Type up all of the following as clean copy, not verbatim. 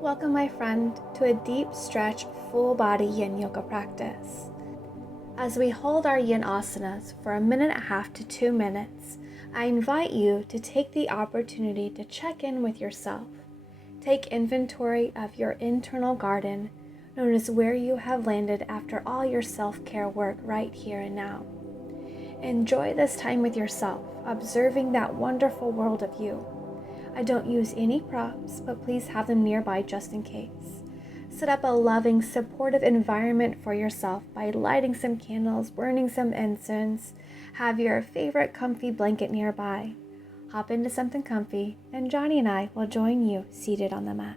Welcome, my friend, to a deep stretch, full body Yin Yoga practice. As we hold our Yin asanas for 1.5 to 2 minutes, I invite you to take the opportunity to check in with yourself. Take inventory of your internal garden. Notice where you have landed after all your self-care work right here and now. Enjoy this time with yourself, observing that wonderful world of you. I don't use any props, but please have them nearby just in case. Set up a loving, supportive environment for yourself by lighting some candles, burning some incense. Have your favorite comfy blanket nearby. Hop into something comfy, and Johnny and I will join you seated on the mat.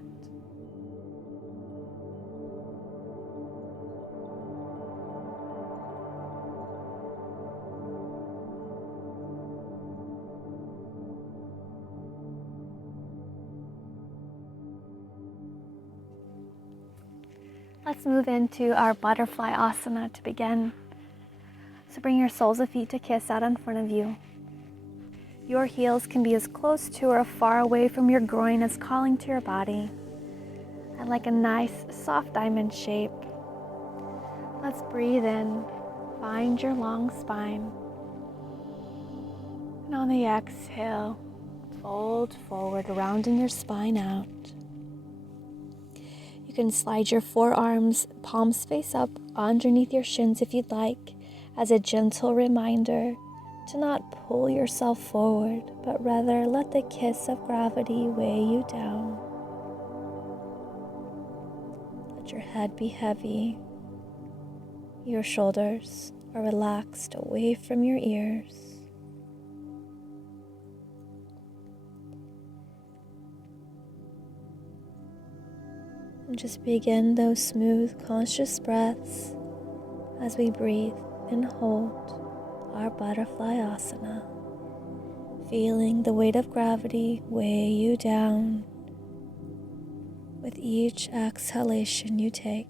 Let's move into our butterfly asana to begin. So bring your soles of feet to kiss out in front of you. Your heels can be as close to or far away from your groin as calling to your body. I like a nice soft diamond shape. Let's breathe in, find your long spine. And on the exhale, fold forward, rounding your spine out. You can slide your forearms, palms face up underneath your shins if you'd like, as a gentle reminder to not pull yourself forward, but rather let the kiss of gravity weigh you down. Let your head be heavy. Your shoulders are relaxed away from your ears. And just begin those smooth, conscious breaths as we breathe and hold our butterfly asana, feeling the weight of gravity weigh you down with each exhalation you take.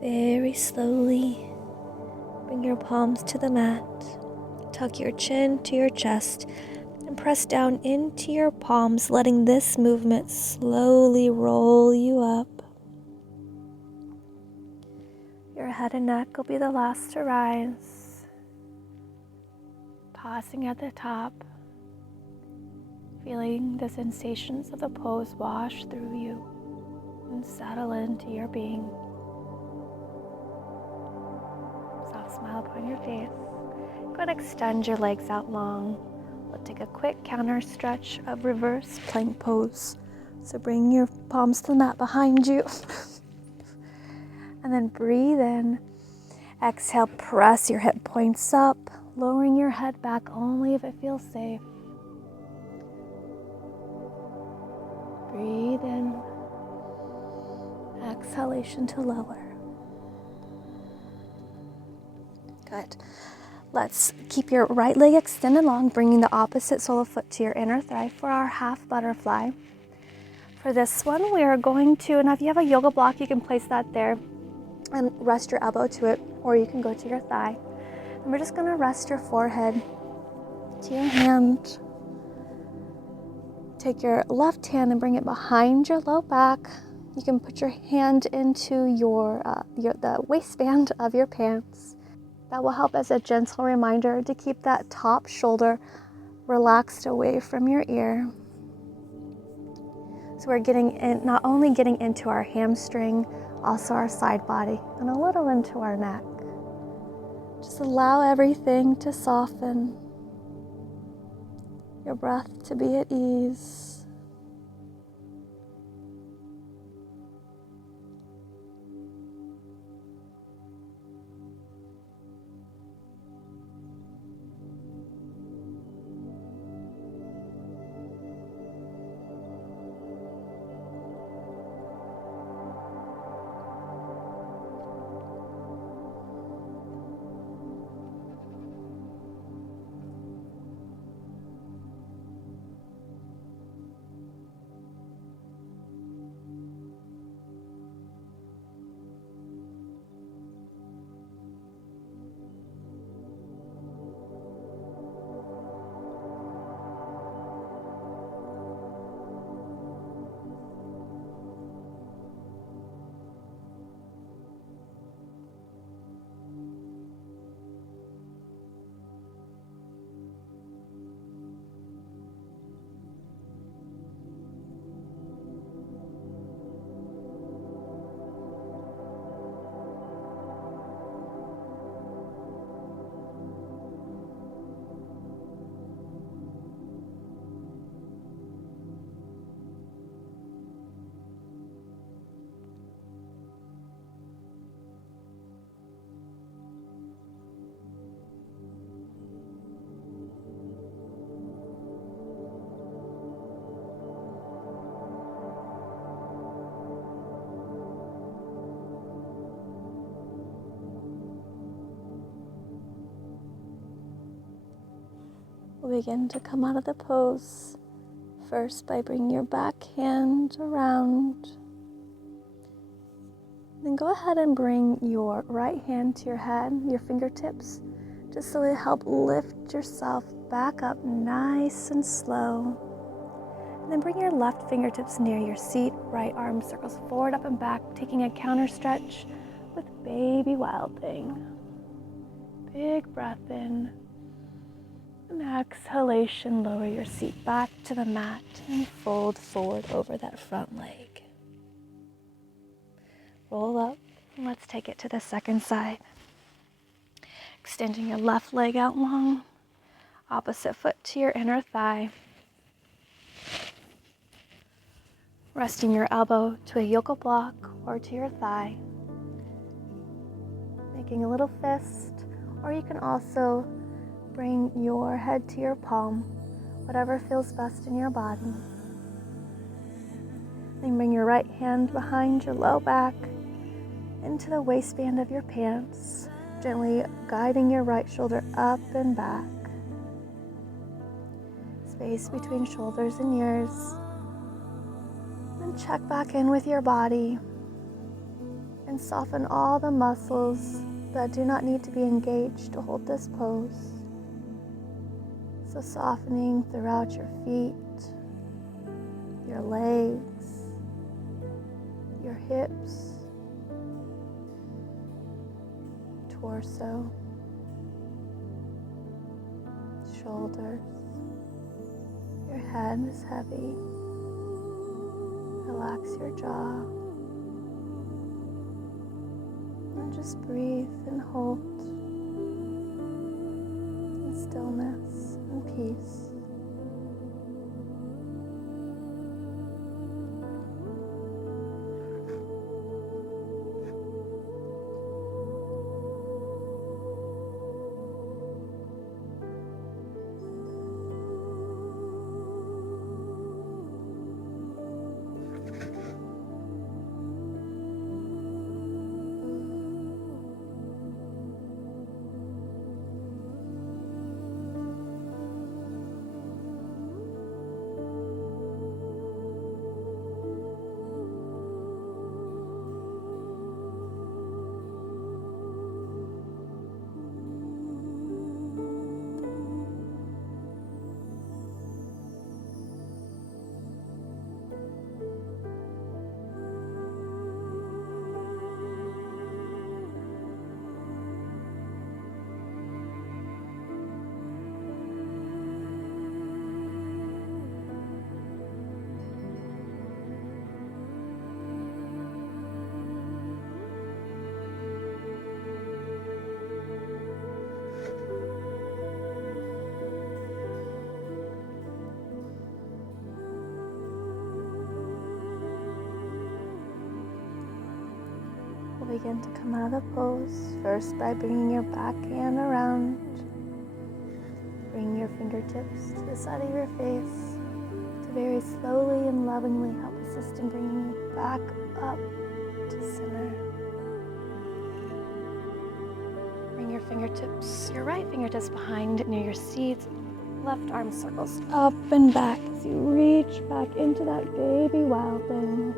Very slowly, bring your palms to the mat, tuck your chin to your chest, and press down into your palms, letting this movement slowly roll you up. Your head and neck will be the last to rise. Pausing at the top, feeling the sensations of the pose wash through you and settle into your being. Smile upon your face. Go and extend your legs out long. We'll take a quick counter stretch of reverse plank pose. So bring your palms to the mat behind you. And then breathe in. Exhale, press your hip points up. lowering your head back only if it feels safe. Breathe in. Exhalation to lower. Good. Let's keep your right leg extended long, bringing the opposite sole of foot to your inner thigh for our half butterfly. For this one, we are going to, now if you have a yoga block, you can place that there and rest your elbow to it, or you can go to your thigh. And we're just gonna rest your forehead to your hand. Take your left hand and bring it behind your low back. You can put your hand into the waistband of your pants. That will help as a gentle reminder to keep that top shoulder relaxed away from your ear. So we're not only getting into our hamstring, also our side body, and a little into our neck. Just allow everything to soften, your breath to be at ease. We'll begin to come out of the pose first by bringing your back hand around. Then go ahead and bring your right hand to your head, your fingertips, just so it help lift yourself back up nice and slow. And then bring your left fingertips near your seat, right arm circles forward, up and back, taking a counter stretch with baby wild thing. Big breath in. And exhalation, lower your seat back to the mat and fold forward over that front leg. Roll up, and let's take it to the second side. Extending your left leg out long, opposite foot to your inner thigh. Resting your elbow to a yoga block or to your thigh. Making a little fist, or you can also bring your head to your palm, whatever feels best in your body. Then bring your right hand behind your low back into the waistband of your pants, gently guiding your right shoulder up and back. Space between shoulders and ears. Then check back in with your body and soften all the muscles that do not need to be engaged to hold this pose. So softening throughout your feet, your legs, your hips, torso, shoulders. Your head is heavy. Relax your jaw. And just breathe and hold in stillness and peace. We'll begin to come out of the pose, first by bringing your back hand around. Bring your fingertips to the side of your face to very slowly and lovingly help assist in bringing you back up to center. Bring your fingertips, your right fingertips behind near your seat. Left arm circles up and back as you reach back into that baby wild thing.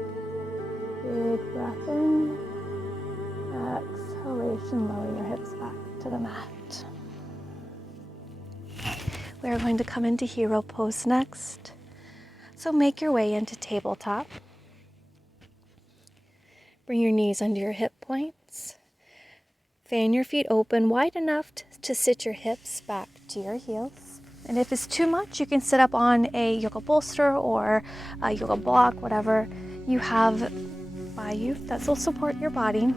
Big breath in. Exhalation, lower your hips back to the mat. We are going to come into hero pose next. So make your way into tabletop. Bring your knees under your hip points. Fan your feet open wide enough to sit your hips back to your heels. And if it's too much, you can sit up on a yoga bolster or a yoga block, whatever you have by you that will support your body.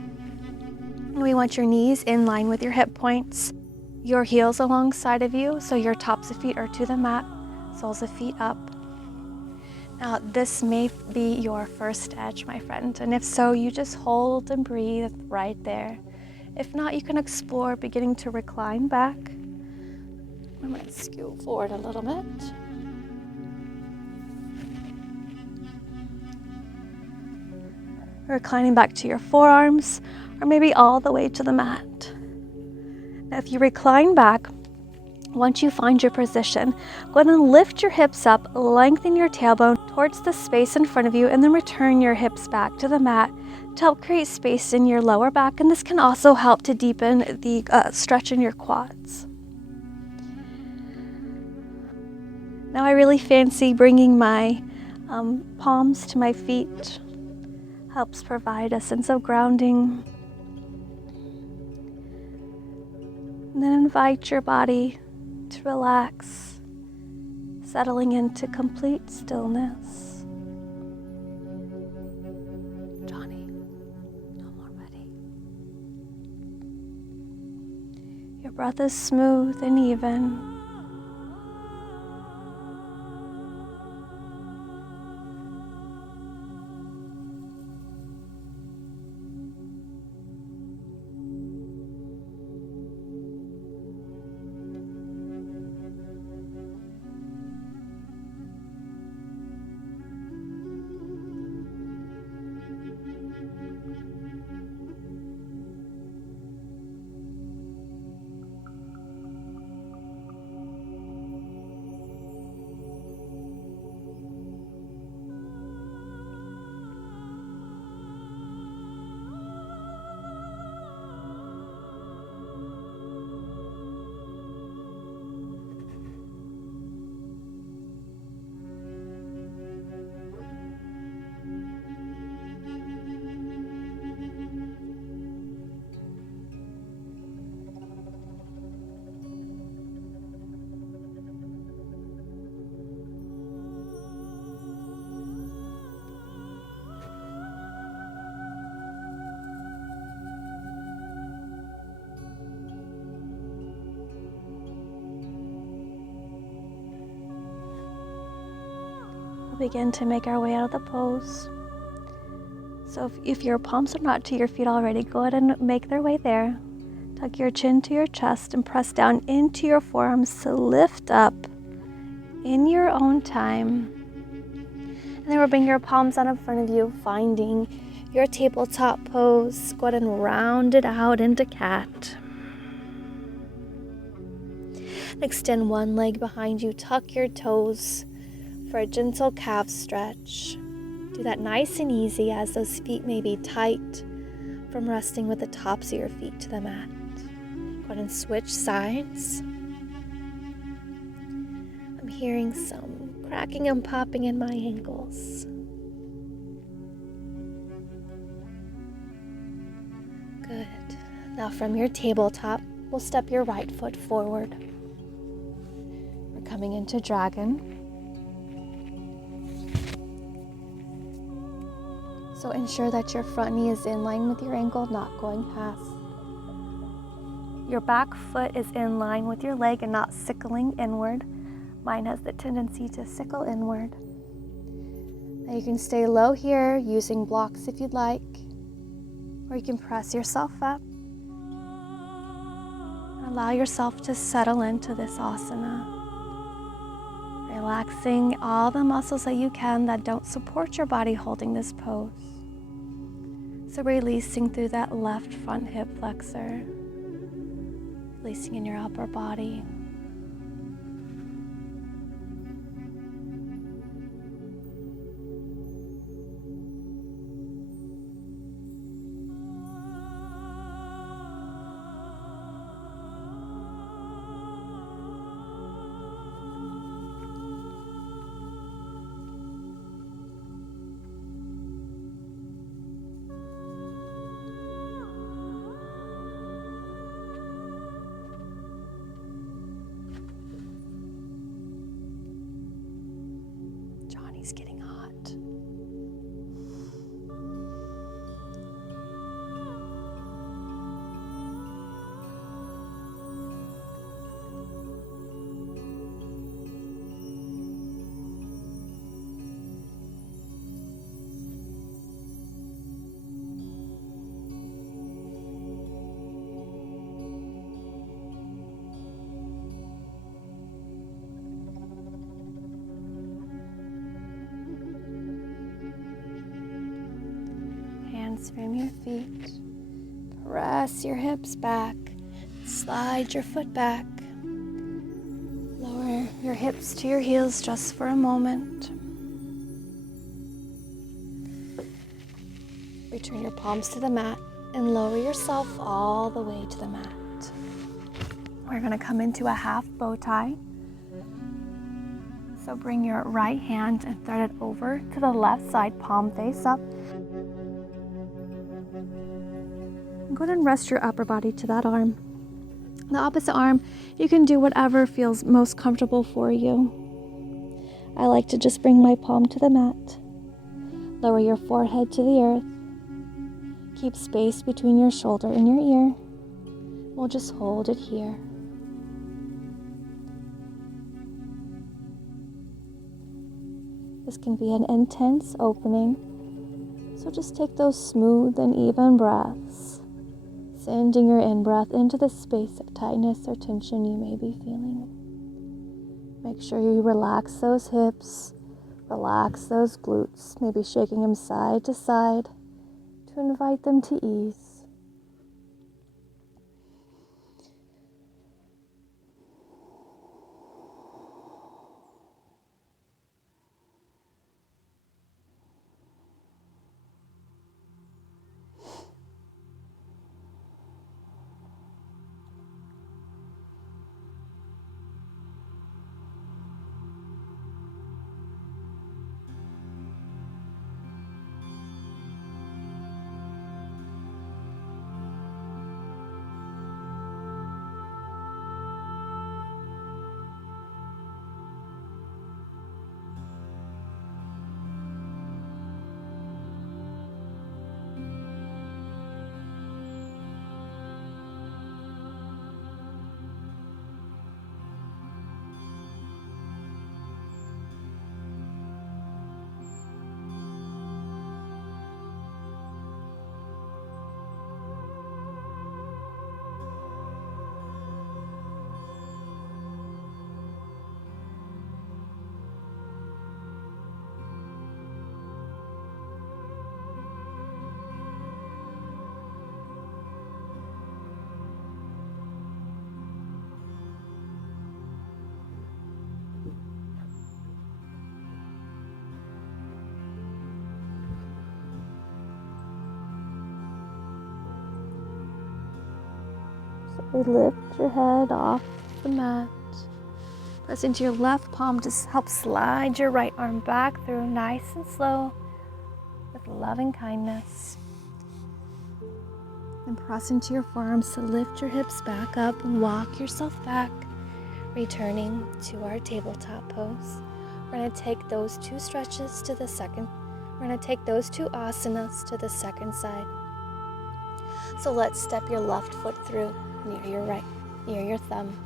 And we want your knees in line with your hip points, your heels alongside of you, so your tops of feet are to the mat, soles of feet up. Now, this may be your first edge, my friend, and if so, you just hold and breathe right there. If not, you can explore beginning to recline back. I'm going to scoot forward a little bit. Reclining back to your forearms, or maybe all the way to the mat. Now, if you recline back, once you find your position, go ahead and lift your hips up, lengthen your tailbone towards the space in front of you, and then return your hips back to the mat to help create space in your lower back. And this can also help to deepen the stretch in your quads. Now I really fancy bringing my palms to my feet. Helps provide a sense of grounding. And then invite your body to relax, settling into complete stillness. Johnny, no more buddy. Your breath is smooth and even. Begin to make our way out of the pose. So if your palms are not to your feet already, go ahead and make their way there. Tuck your chin to your chest and press down into your forearms to lift up in your own time. And then we'll bring your palms out in front of you, finding your tabletop pose. Go ahead and round it out into cat. Extend one leg behind you, tuck your toes for a gentle calf stretch. Do that nice and easy as those feet may be tight from resting with the tops of your feet to the mat. Go ahead and switch sides. I'm hearing some cracking and popping in my ankles. Good. Now from your tabletop, we'll step your right foot forward. We're coming into dragon. So ensure that your front knee is in line with your ankle, not going past. Your back foot is in line with your leg and not sickling inward. Mine has the tendency to sickle inward. Now you can stay low here using blocks if you'd like, Or you can press yourself up. Allow yourself to settle into this asana, relaxing all the muscles that you can that don't support your body holding this pose. So releasing through that left front hip flexor, releasing in your upper body. Johnny's getting hot. Hands from your feet. Press your hips back. Slide your foot back. Lower your hips to your heels just for a moment. Return your palms to the mat and lower yourself all the way to the mat. We're going to come into a half bow tie. So bring your right hand and thread it over to the left side, palm face up. Go ahead and rest your upper body to that arm. The opposite arm, you can do whatever feels most comfortable for you. I like to just bring my palm to the mat. Lower your forehead to the earth. Keep space between your shoulder and your ear. We'll just hold it here. This can be an intense opening, so just take those smooth and even breaths, sending your in-breath into the space of tightness or tension you may be feeling. Make sure you relax those hips, relax those glutes, maybe shaking them side to side to invite them to ease. Lift your head off the mat. Press into your left palm to help slide your right arm back through nice and slow with loving kindness. And press into your forearms to lift your hips back up and walk yourself back, returning to our tabletop pose. We're going to take those two stretches to the second. We're going to take those two asanas to the second side. So let's step your left foot through near your right, near your thumb.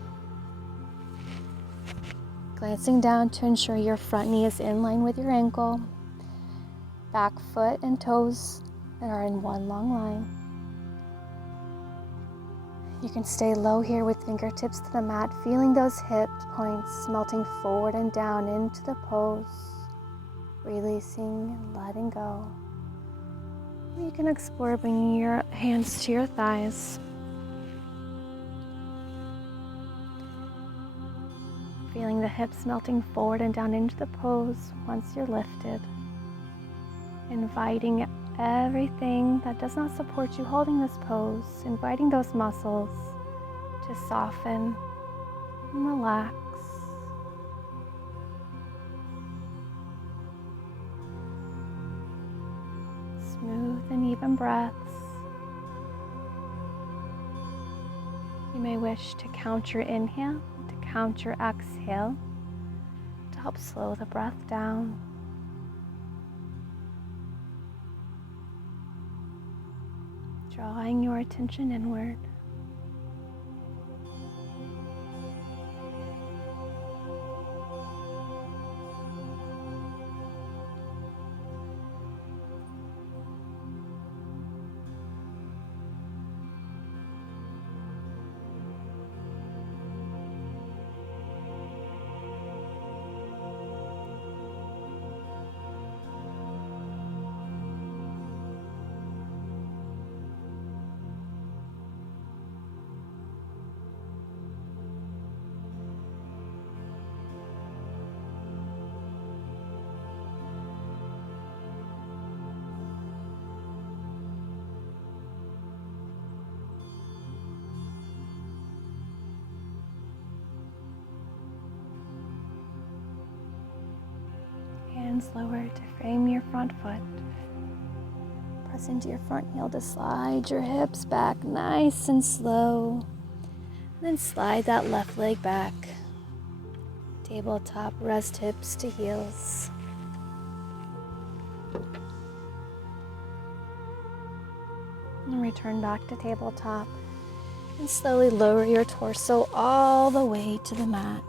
Glancing down to ensure your front knee is in line with your ankle. Back foot and toes are in one long line. You can stay low here with fingertips to the mat, feeling those hip points melting forward and down into the pose, releasing and letting go. You can explore bringing your hands to your thighs, feeling the hips melting forward and down into the pose once you're lifted, inviting everything that does not support you holding this pose, inviting those muscles to soften and relax. Smooth and even breaths. You may wish to count your inhale, to count your exhale, to help slow the breath down. Drawing your attention inward. Hands lowered to frame your front foot. Press into your front heel to slide your hips back nice and slow. And then slide that left leg back. Tabletop, rest hips to heels. And return back to tabletop. And slowly lower your torso all the way to the mat.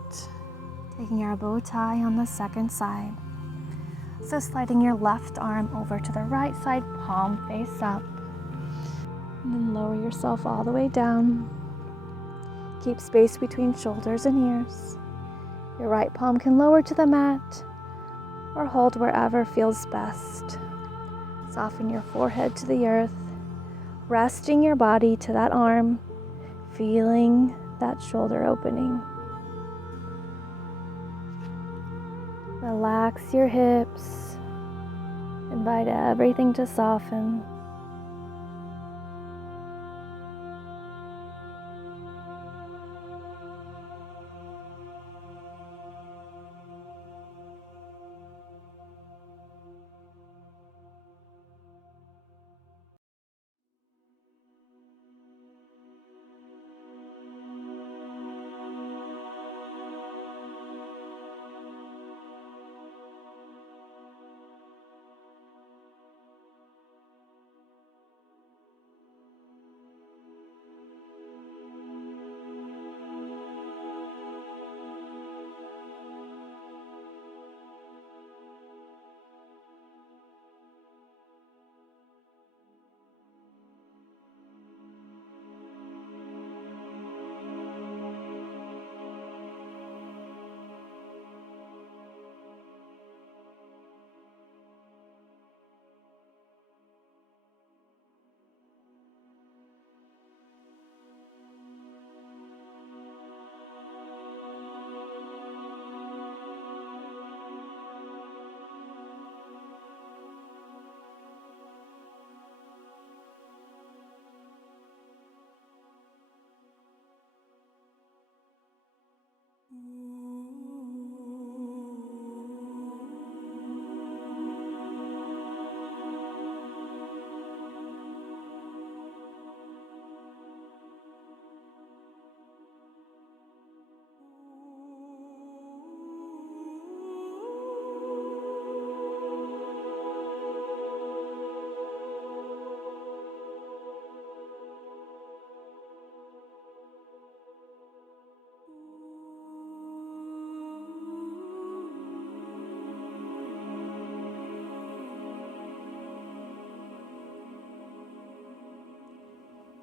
Taking our bow tie on the second side. So sliding your left arm over to the right side, palm face up. And then lower yourself all the way down. Keep space between shoulders and ears. Your right palm can lower to the mat or hold wherever feels best. Soften your forehead to the earth, resting your body to that arm, feeling that shoulder opening. Relax your hips. Invite everything to soften.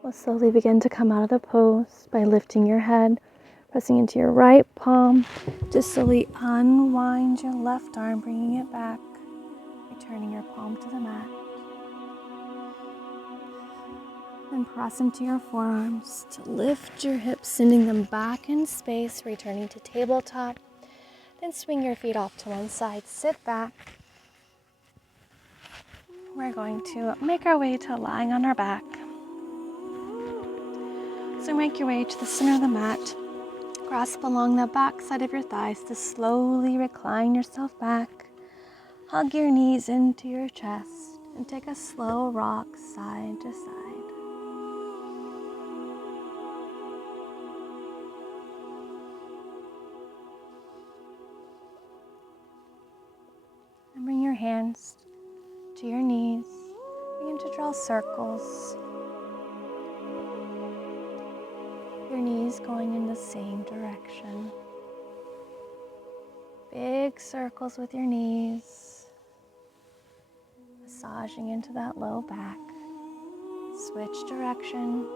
We'll slowly begin to come out of the pose by lifting your head, pressing into your right palm. Just slowly unwind your left arm, bringing it back, returning your palm to the mat. Then press into your forearms to lift your hips, sending them back in space, returning to tabletop. Then swing your feet off to one side, sit back. We're going to make our way to lying on our back. So make your way to the center of the mat. Grasp along the back side of your thighs to slowly recline yourself back. Hug your knees into your chest and take a slow rock side to side. And bring your hands to your knees. Begin to draw circles. Your knees going in the same direction. Big circles with your knees. Massaging into that low back. Switch directions.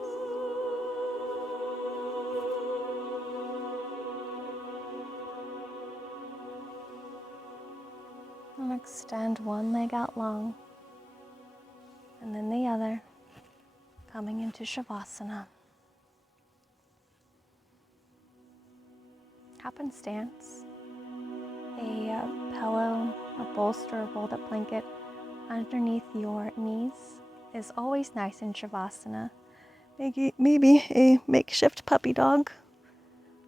And extend one leg out long. And then the other. Coming into shavasana. Happenstance. A pillow, a bolster, a rolled up blanket underneath your knees is always nice in shavasana. Maybe a makeshift puppy dog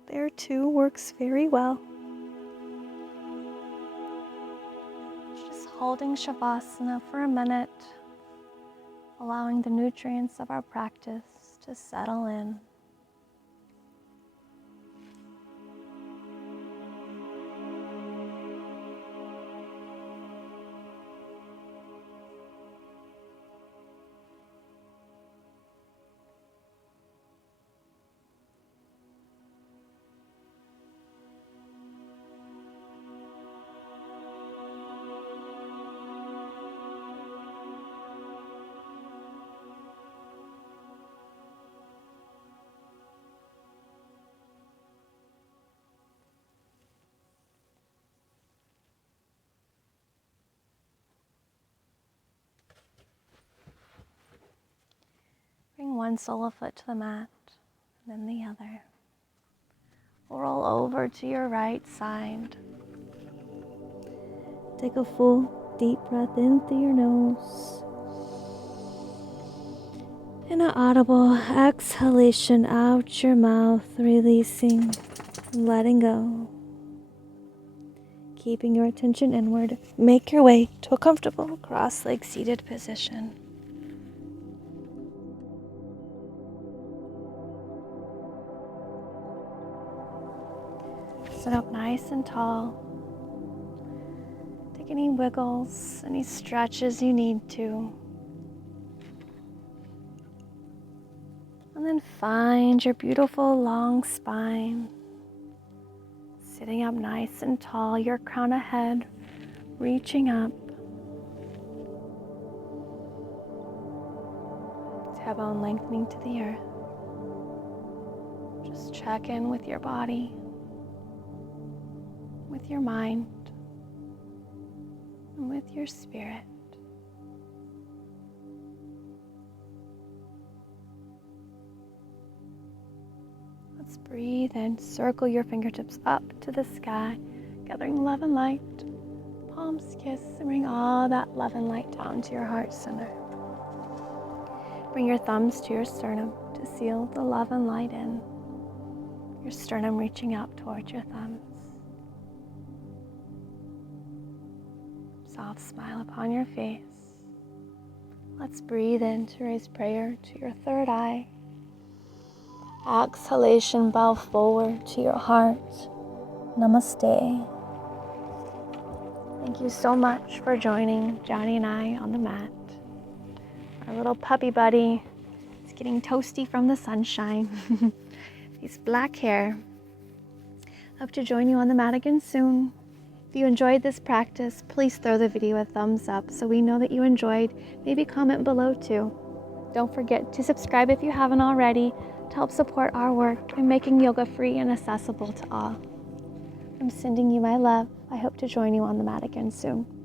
there too works very well. Just holding shavasana for a minute, allowing the nutrients of our practice to settle in. Bring one sole of foot to the mat, then the other. Roll over to your right side. Take a full deep breath in through your nose. And an audible exhalation out your mouth, releasing, letting go. Keeping your attention inward, make your way to a comfortable cross-legged seated position. Sit up nice and tall. Take any wiggles, any stretches you need to. And then find your beautiful long spine. Sitting up nice and tall, your crown of head reaching up. Tailbone lengthening to the earth. Just check in with your body, with your mind, and with your spirit. Let's breathe and circle your fingertips up to the sky, gathering love and light. Palms kiss and bring all that love and light down to your heart center. Bring your thumbs to your sternum to seal the love and light in. Your sternum reaching out towards your thumbs. Soft smile upon your face. Let's breathe in to raise prayer to your third eye. Exhalation, bow forward to your heart. Namaste. Thank you so much for joining Johnny and I on the mat. Our little puppy buddy is getting toasty from the sunshine. His black hair. Hope to join you on the mat again soon. If you enjoyed this practice, please throw the video a thumbs up so we know that you enjoyed. Maybe comment below too. Don't forget to subscribe if you haven't already to help support our work in making yoga free and accessible to all. I'm sending you my love. I hope to join you on the mat again soon.